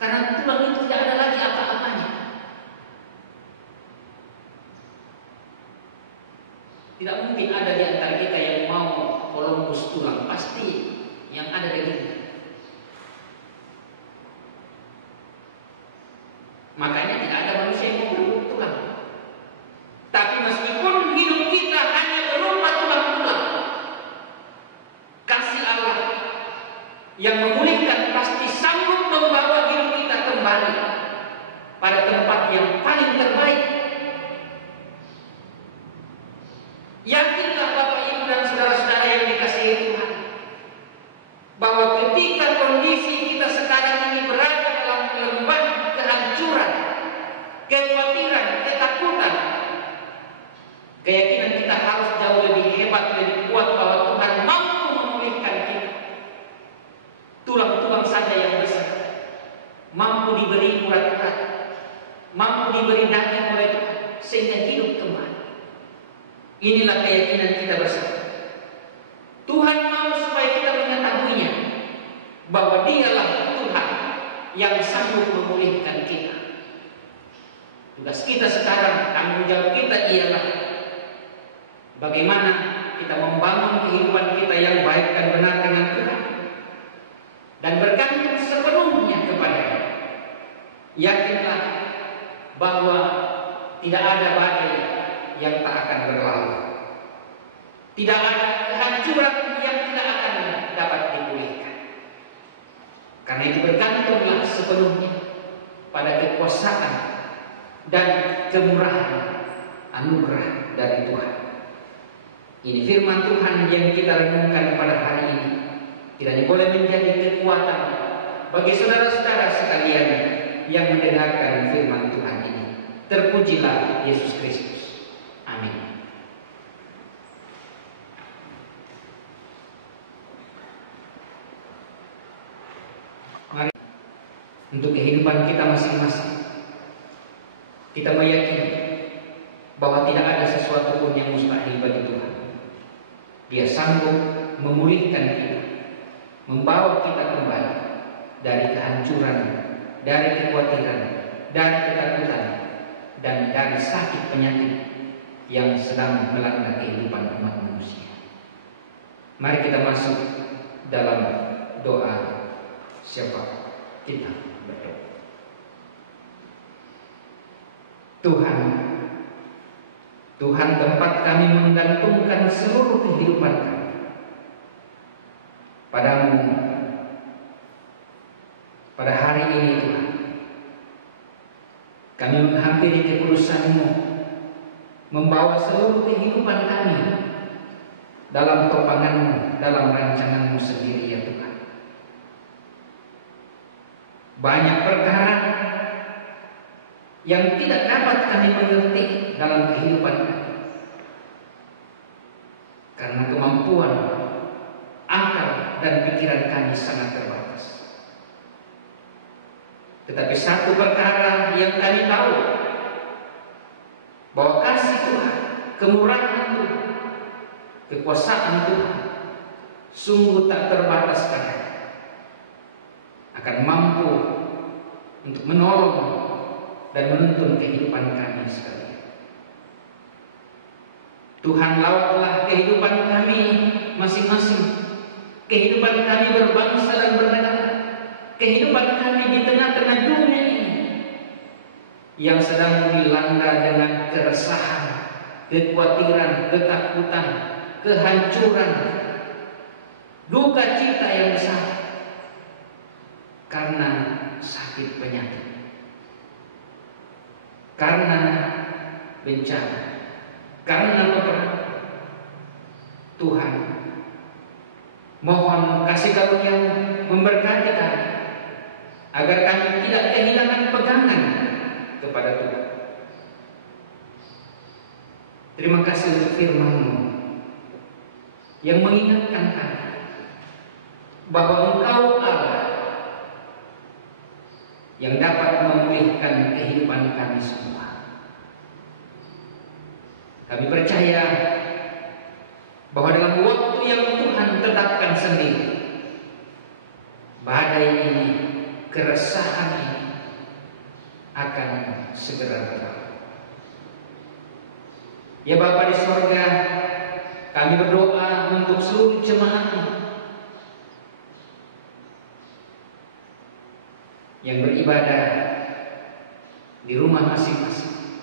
Karena tulang itu tidak ada lagi apa-apanya. Tidak mungkin ada di antara kita yang mau Columbus tulang, pasti yang ada dagingnya. Makanya tidak ada manusia yang mau berupa tulang. Tapi meskipun hidup kita hanya berupa tulang-tulang, kasih Allah yang memulihkan pasti sanggup membawa hidup kita kembali pada tempat yang paling terbaik. Yakinlah Bapak Ibu dan saudara-saudara yang dikasihi Tuhan, bahwa ketika kondisi kita sekarang ini berada dalam lembah kehancuran, kekhawatiran, ketakutan, keyakinan kita harus jauh lebih hebat, lebih kuat bahwa Tuhan mampu memulihkan kita. Tulang-tulang saja yang besar mampu diberi urat-urat, mampu diberi daging oleh Tuhan sehingga hidup kembali. Inilah keyakinan kita bersama. Tuhan mau supaya kita mengetahuinya, bahwa Dialah Tuhan yang sanggup memulihkan kita. Tugas kita sekarang, tanggung jawab kita ialah bagaimana kita membangun kehidupan kita yang baik dan benar dengan Tuhan dan bergantung sepenuhnya kepada-Nya. Yakinlah bahwa tidak ada badai yang tak akan berlalu. Tidak ada kehancuran yang tidak akan dapat dipulihkan. Karena itu bergantunglah sepenuhnya pada kekuasaan dan kemurahan anugerah dari Tuhan. Ini firman Tuhan yang kita renungkan pada hari ini. Kiranya boleh menjadi kekuatan bagi saudara-saudara sekalian yang mendengarkan firman Tuhan ini. Terpujilah Yesus Kristus. Amin. Mari untuk kehidupan kita masing-masing, kita meyakini bahwa tidak ada sesuatu pun yang mustahil bagi Tuhan. Dia sanggup memulihkan kita, membawa kita kembali dari kehancuran, dari kekhawatiran, dari ketakutan, dan dari sakit penyakit yang sedang melanda kehidupan umat manusia. Mari kita masuk dalam doa syafaat kita berdoa. Tuhan tempat kami menggantungkan seluruh kehidupan kami Padamu pada hari ini Tuhan. Kami menghampiri kekudusan-Mu, membawa seluruh kehidupan kami dalam topangan-Mu, dalam rancangan-Mu sendiri ya Tuhan. Banyak perkara yang tidak dapat kami mengerti dalam kehidupan kami, karena kemampuan akal dan pikiran kami sangat terbatas. Tetapi satu perkara yang kami tahu, bahwa kasih Tuhan, kemurahan Tuhan, kekuasaan Tuhan sungguh tak terbataskan, akan mampu untuk menolong dan menuntun kehidupan kami sekalian. Tuhan lawatlah kehidupan kami masing-masing, kehidupan kami berbangsa dan bernegara, kehidupan kami di tengah-tengah dunia ini yang sedang dilanda dengan keresahan, kekhawatiran, ketakutan, kehancuran, duka cita yang besar karena sakit penyakit, karena bencana, karena peperangan. Tuhan, mohon kasih karunia-Mu memberkati kami, agar kami tidak kehilangan pegangan kepada Tuhan. Terima kasih untuk firman-Mu yang mengingatkan kami bahwa Engkau Allah yang dapat memulihkan kehidupan kami semua. Kami percaya bahwa dalam waktu yang Tuhan tetapkan sendiri, badai ini, keresahan ini, akan segera berlalu. Ya Bapa di sorga, kami berdoa untuk seluruh jemaat yang beribadah di rumah masing-masing.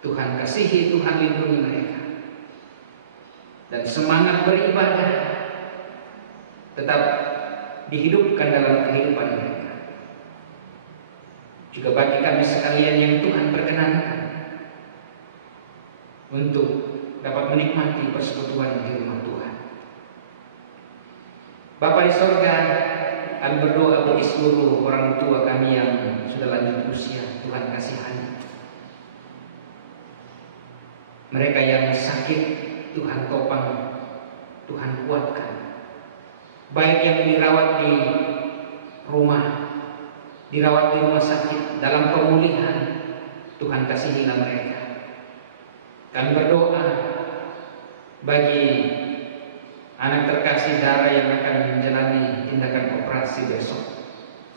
Tuhan kasihi, Tuhan lindungi mereka, dan semangat beribadah tetap dihidupkan dalam kehidupan mereka. Juga bagi kami sekalian yang Tuhan perkenankan untuk dapat menikmati persekutuan di rumah Tuhan. Bapa di sorga, kami berdoa bagi seluruh orang tua kami yang sudah lanjut usia. Tuhan kasihani mereka yang sakit, Tuhan topang, Tuhan kuatkan. Baik yang dirawat di rumah, dirawat di rumah sakit, dalam pemulihan, Tuhan kasihilah mereka. Kami berdoa bagi anak terkasih Dara yang akan menjalani tindakan operasi besok.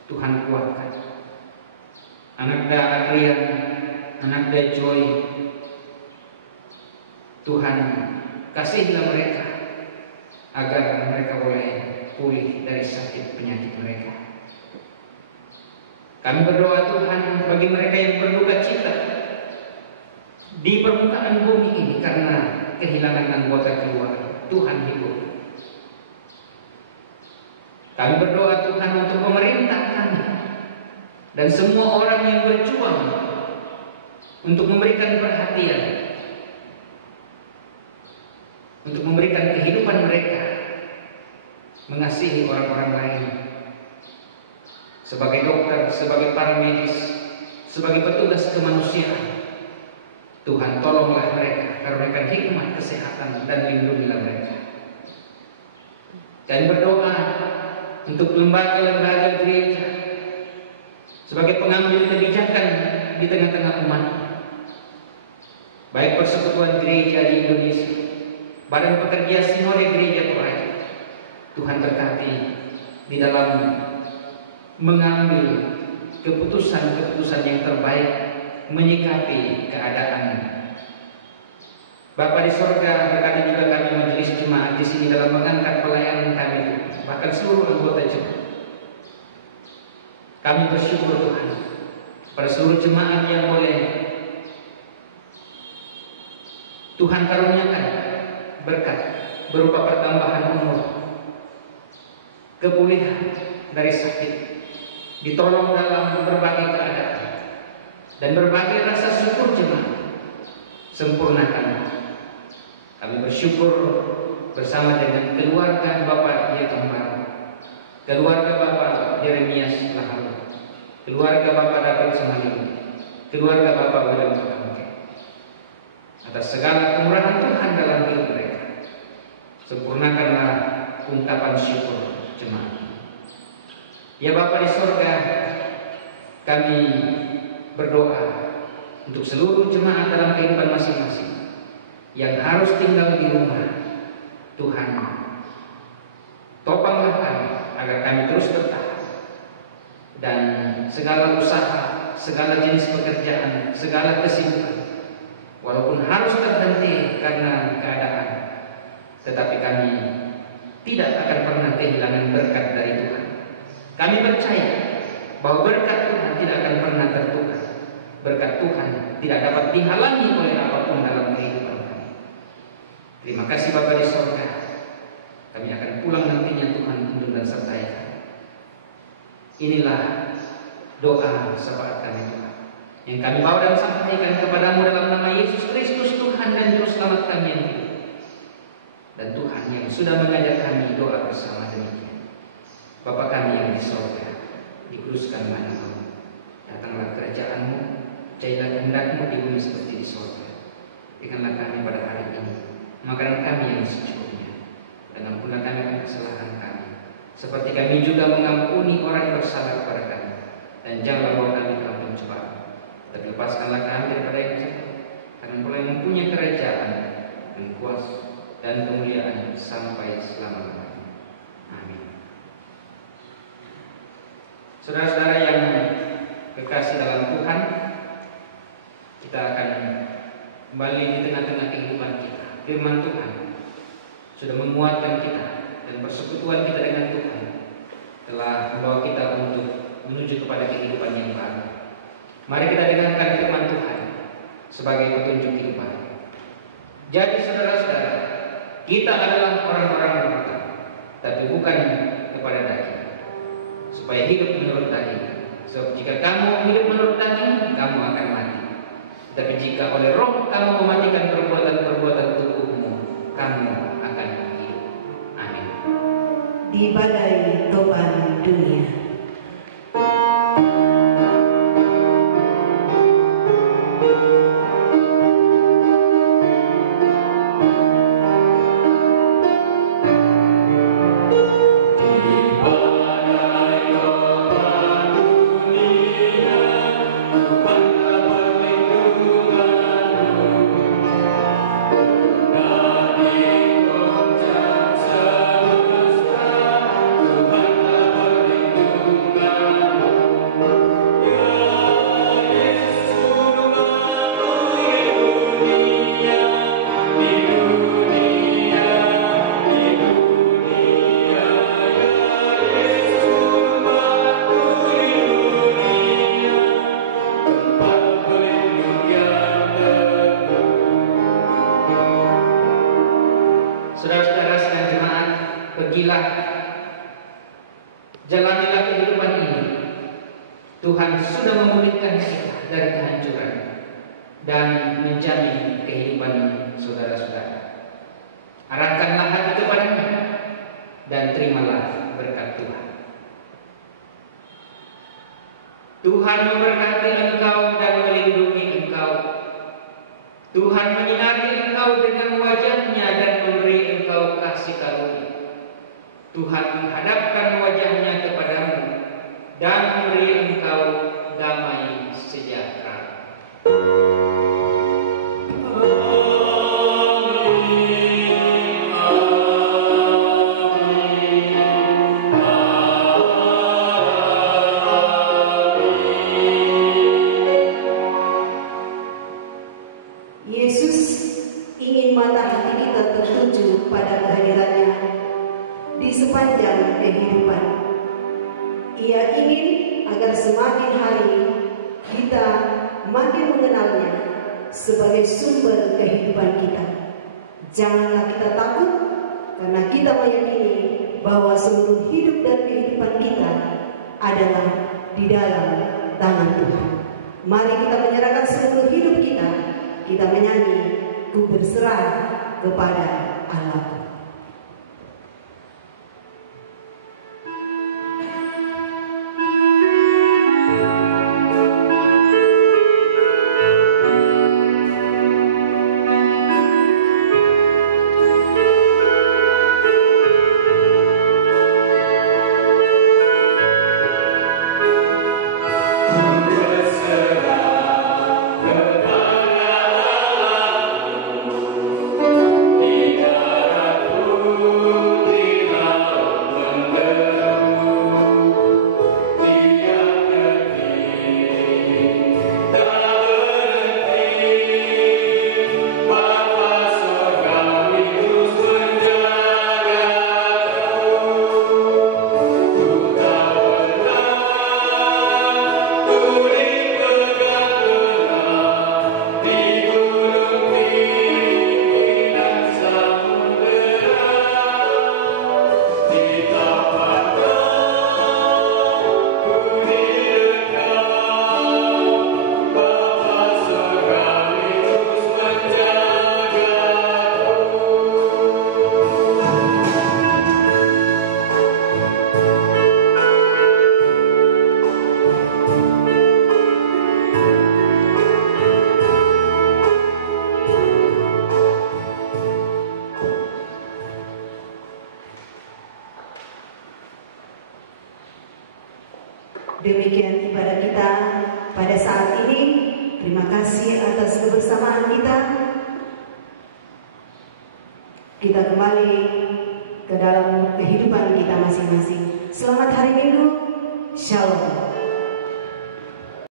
Tuhan kuatkan. Anak Da Adrian, anak Da Joy, Tuhan kasihilah mereka agar mereka boleh pulih dari sakit penyakit mereka. Kami berdoa Tuhan bagi mereka yang berduka cita di permukaan bumi ini karena kehilangan anggota keluarga. Tuhan hibur. Kami berdoa Tuhan untuk pemerintah kami dan semua orang yang berjuang untuk memberikan perhatian, untuk memberikan kehidupan mereka, mengasihi orang-orang lain, sebagai dokter, sebagai para medis, sebagai petugas kemanusiaan. Tuhan tolonglah mereka, karuniakan hikmat kesehatan dan lindungilah mereka. Dan berdoa untuk lembaga-lembaga gereja sebagai pengambil kebijakan di tengah-tengah umat, baik persekutuan gereja di Indonesia, badan pekerja sinode gereja Toraja. Tuhan berkati di dalam mengambil keputusan-keputusan yang terbaik menyikapi keadaan. Bapa di sorga, berkati juga kami majelis jemaat di sini dalam mengangkat pelayanan kami, bahkan seluruh anggota jemaat. Kami bersyukur Tuhan pada seluruh jemaat yang boleh Tuhan karuniakan berkat berupa pertambahan umur, kepulihan dari sakit, ditolong dalam berbagai keadaan, dan berbagai rasa syukur jemaat sempurnakan. Kami bersyukur bersama dengan keluarga Bapak Yetumbar, keluarga Bapak Yeremias Laharu, keluarga Bapak David Semali, keluarga Bapak William Sukamke, atas segala kemurahan Tuhan dalam hidup mereka. Sempurnakanlah ungkapan syukur jemaat. Ya Bapa di sorga, kami berdoa untuk seluruh jemaat dalam kehidupan masing-masing yang harus tinggal di rumah. Tuhan, topanglah kami agar kami terus bertahan, dan segala usaha, segala jenis pekerjaan, segala kesibukan, walaupun harus terhenti karena keadaan, tetapi kami tidak akan pernah kehilangan berkat dari Tuhan. Kami percaya bahwa berkat Tuhan tidak akan pernah tertukar. Berkat Tuhan tidak dapat dihalangi oleh apapun dalam kehidupan kami. Terima kasih Bapa di sorga. Kami akan pulang nantinya Tuhan untuk dan sertai kami. Inilah doa syafaat kami Tuhan, yang kami bawa dan sampaikan kepadamu dalam nama Yesus Kristus Tuhan dan Juru Selamat kami yang hidup. Dan Tuhan yang sudah mengajak kami doa bersama demikian. Bapa kami yang di sorga, dikuduskan namamu. Datanglah kerajaan-Mu, jadilah kehendak-Mu di bumi seperti di sorga. Berikanlah kami pada hari ini makanan kami yang secukupnya, dan ampunilah kami akan kesalahan kami, seperti kami juga mengampuni orang yang bersalah kepada kami. Dan janganlah bawa kami ke dalam pencobaan, tapi lepaskanlah kami daripada yang jahat, karena Engkau yang mempunyai kerajaan dan kuasa dan kemuliaan sampai selama-lamanya. Amin. Saudara-saudara yang kekasih dalam Tuhan, kita akan kembali di tengah-tengah kehidupan kita. Firman Tuhan sudah menguatkan kita, dan persekutuan kita dengan Tuhan telah membawa kita untuk menuju kepada kehidupan yang baru. Mari kita dengarkan firman Tuhan sebagai petunjuk kehidupan. Jadi saudara-saudara, kita adalah orang-orang berhutang, tapi bukan kepada daging, supaya hidup menurut daging. Sebab jika kamu hidup menurut daging, kamu akan mati. Tapi jika oleh Roh kamu mematikan perbuatan-perbuatan tubuhmu, kamu akan hidup. Amin. Di badai topan dunia. Saudara-saudara sekalian jemaat, pergilah, jalanilah kehidupan ini. Tuhan sudah memulihkan kita dari kehancuran dan menjamin kehidupan saudara-saudara. Arahkanlah hati kepadanya dan terimalah berkat Tuhan. Tuhan memberkati engkau dan melindungi engkau. Tuhan menyinari engkau dengan wajahnya dan memberi engkau kasih karunia. Tuhan menghadapkan wajahnya kepadamu dan memberi engkau damai sejahtera. Yesus ingin mata hati kita tertuju pada kehadirannya di sepanjang kehidupan. Ia ingin agar semakin hari kita makin mengenalnya sebagai sumber kehidupan kita. Janganlah kita takut, karena kita meyakini bahwa seluruh hidup dan kehidupan kita adalah di dalam tangan Tuhan. Mari kita menyerahkan seluruh hidup kita. Kita menyanyi, ku berserah kepada Allah. Demikian ibadah kita pada saat ini. Terima kasih atas kebersamaan kita. Kita kembali ke dalam kehidupan kita masing-masing. Selamat hari Minggu. Shalom.